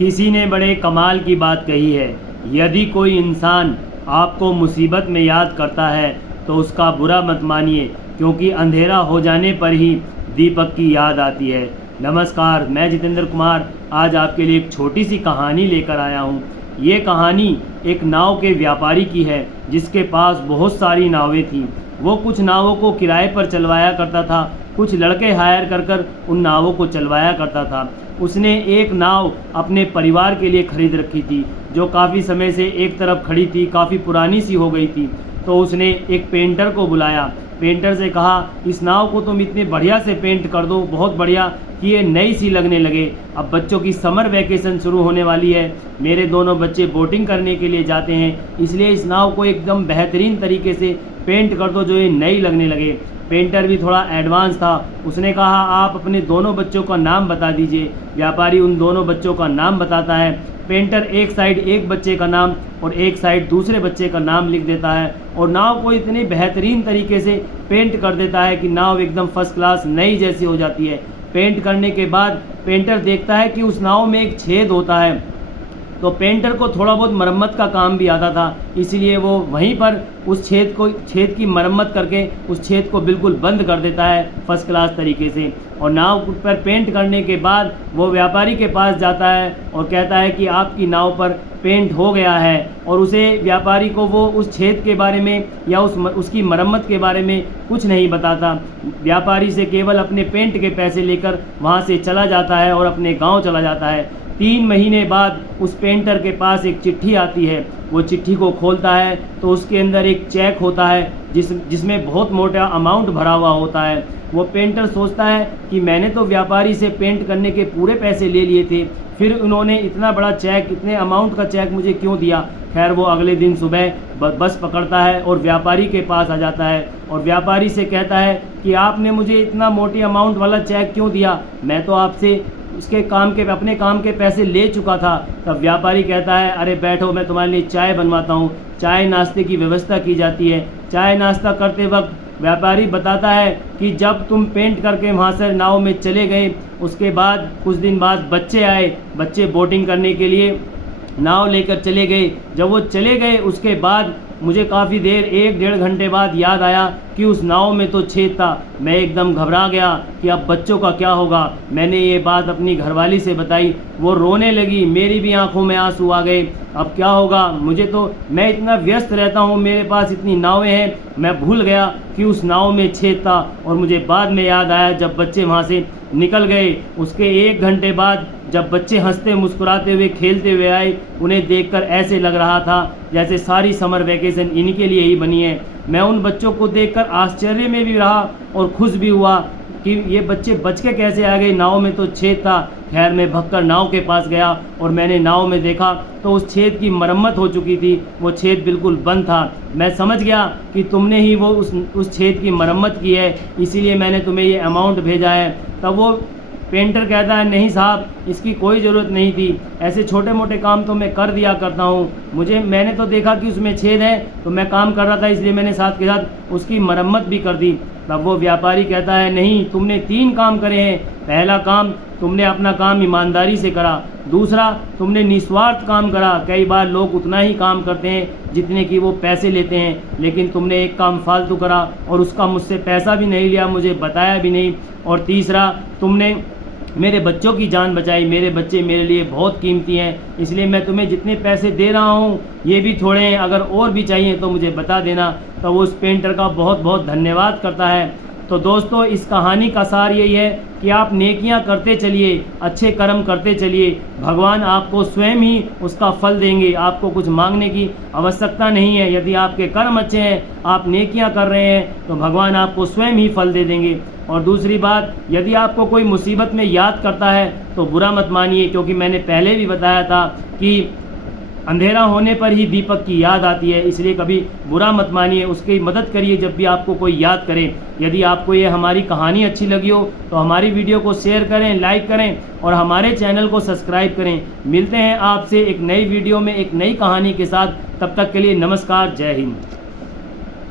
किसी ने बड़े कमाल की बात कही है, यदि कोई इंसान आपको मुसीबत में याद करता है तो उसका बुरा मत मानिए, क्योंकि अंधेरा हो जाने पर ही दीपक की याद आती है। नमस्कार, मैं जितेंद्र कुमार आज आपके लिए एक छोटी सी कहानी लेकर आया हूँ। ये कहानी एक नाव के व्यापारी की है जिसके पास बहुत सारी नावें थीं। वो कुछ नावों को किराए पर चलवाया करता था, कुछ लड़के हायर कर कर उन नावों को चलवाया करता था। उसने एक नाव अपने परिवार के लिए खरीद रखी थी जो काफ़ी समय से एक तरफ खड़ी थी, काफ़ी पुरानी सी हो गई थी। तो उसने एक पेंटर को बुलाया, पेंटर से कहा इस नाव को तुम इतने बढ़िया से पेंट कर दो, बहुत बढ़िया कि ये नई सी लगने लगे। अब बच्चों की समर वैकेशन शुरू होने वाली है, मेरे दोनों बच्चे बोटिंग करने के लिए जाते हैं, इसलिए इस नाव को एकदम बेहतरीन तरीके से पेंट कर दो जो ये नई लगने लगे। पेंटर भी थोड़ा एडवांस था, उसने कहा आप अपने दोनों बच्चों का नाम बता दीजिए। व्यापारी उन दोनों बच्चों का नाम बताता है। पेंटर एक साइड एक बच्चे का नाम और एक साइड दूसरे बच्चे का नाम लिख देता है और नाव को इतनी बेहतरीन तरीके से पेंट कर देता है कि नाव एकदम फर्स्ट क्लास नई जैसी हो जाती है। पेंट करने के बाद पेंटर देखता है कि उस नाव में एक छेद होता है, तो पेंटर को थोड़ा बहुत मरम्मत का काम भी आता था, इसलिए वो वहीं पर उस छेद की मरम्मत करके उस छेद को बिल्कुल बंद कर देता है फर्स्ट क्लास तरीके से। और नाव पर पेंट करने के बाद वो व्यापारी के पास जाता है और कहता है कि आपकी नाव पर पेंट हो गया है, और उसे व्यापारी को वो उस छेद के बारे में या उसकी मरम्मत के बारे में कुछ नहीं बताता। व्यापारी से केवल अपने पेंट के पैसे लेकर वहाँ से चला जाता है और अपने गाँव चला जाता है। 3 महीने बाद उस पेंटर के पास एक चिट्ठी आती है। वो चिट्ठी को खोलता है तो उसके अंदर एक चेक होता है जिसमें बहुत मोटा अमाउंट भरा हुआ होता है। वो पेंटर सोचता है कि मैंने तो व्यापारी से पेंट करने के पूरे पैसे ले लिए थे, फिर उन्होंने इतना बड़ा चेक, इतने अमाउंट का चेक मुझे क्यों दिया। खैर वो अगले दिन सुबह बस पकड़ता है और व्यापारी के पास आ जाता है और व्यापारी से कहता है कि आपने मुझे इतना मोटी अमाउंट वाला चेक क्यों दिया, मैं तो आपसे अपने काम के पैसे ले चुका था। तब व्यापारी कहता है अरे बैठो, मैं तुम्हारे लिए चाय बनवाता हूँ। चाय नाश्ते की व्यवस्था की जाती है। चाय नाश्ता करते वक्त व्यापारी बताता है कि जब तुम पेंट करके वहाँ से नाव में चले गए, उसके बाद कुछ दिन बाद बच्चे आए, बच्चे बोटिंग करने के लिए नाव लेकर चले गए। जब वो चले गए उसके बाद मुझे काफ़ी देर 1-1.5 घंटे बाद याद आया कि उस नाव में तो छेद था। मैं एकदम घबरा गया कि अब बच्चों का क्या होगा। मैंने ये बात अपनी घरवाली से बताई, वो रोने लगी, मेरी भी आंखों में आंसू आ गए। अब क्या होगा, मैं इतना व्यस्त रहता हूँ, मेरे पास इतनी नावें हैं, मैं भूल गया कि उस नाव में छेद था। और मुझे बाद में याद आया जब बच्चे वहाँ से निकल गए, उसके 1 घंटे बाद जब बच्चे हंसते मुस्कुराते हुए खेलते हुए आए, उन्हें देखकर ऐसे लग रहा था जैसे सारी समर वैकेशन इन्हीं के लिए ही बनी है। मैं उन बच्चों को देखकर आश्चर्य में भी रहा और खुश भी हुआ कि ये बच्चे बच के कैसे आ गए, नाव में तो छेद था। खैर मैं भगकर नाव के पास गया और मैंने नाव में देखा तो उस छेद की मरम्मत हो चुकी थी, वो छेद बिल्कुल बंद था। मैं समझ गया कि तुमने ही वो उस छेद की मरम्मत की है, इसीलिए मैंने तुम्हें ये अमाउंट भेजा है। तब वो पेंटर कहता है नहीं साहब, इसकी कोई ज़रूरत नहीं थी, ऐसे छोटे मोटे काम तो मैं कर दिया करता हूँ, मैंने तो देखा कि उसमें छेद है तो मैं काम कर रहा था, इसलिए मैंने साथ के साथ उसकी मरम्मत भी कर दी। तब वो व्यापारी कहता है नहीं, तुमने 3 काम करे हैं। पहला काम, तुमने अपना काम ईमानदारी से करा। दूसरा, तुमने निस्वार्थ काम करा। कई बार लोग उतना ही काम करते हैं जितने कि वो पैसे लेते हैं, लेकिन तुमने एक काम फालतू करा और उसका मुझसे पैसा भी नहीं लिया, मुझे बताया भी नहीं। और तीसरा, तुमने मेरे बच्चों की जान बचाई। मेरे बच्चे मेरे लिए बहुत कीमती हैं, इसलिए मैं तुम्हें जितने पैसे दे रहा हूँ ये भी थोड़े हैं, अगर और भी चाहिए तो मुझे बता देना। तो वो उस पेंटर का बहुत बहुत धन्यवाद करता है। तो दोस्तों, इस कहानी का सार यही है कि आप नेकियां करते चलिए, अच्छे कर्म करते चलिए, भगवान आपको स्वयं ही उसका फल देंगे। आपको कुछ मांगने की आवश्यकता नहीं है। यदि आपके कर्म अच्छे हैं, आप नेकियां कर रहे हैं, तो भगवान आपको स्वयं ही फल दे देंगे। और दूसरी बात, यदि आपको कोई मुसीबत में याद करता है तो बुरा मत मानिए, क्योंकि मैंने पहले भी बताया था कि अंधेरा होने पर ही दीपक की याद आती है, इसलिए कभी बुरा मत मानिए, उसकी मदद करिए जब भी आपको कोई याद करे। यदि आपको ये हमारी कहानी अच्छी लगी हो तो हमारी वीडियो को शेयर करें, लाइक करें और हमारे चैनल को सब्सक्राइब करें। मिलते हैं आपसे एक नई वीडियो में एक नई कहानी के साथ, तब तक के लिए नमस्कार, जय हिंद।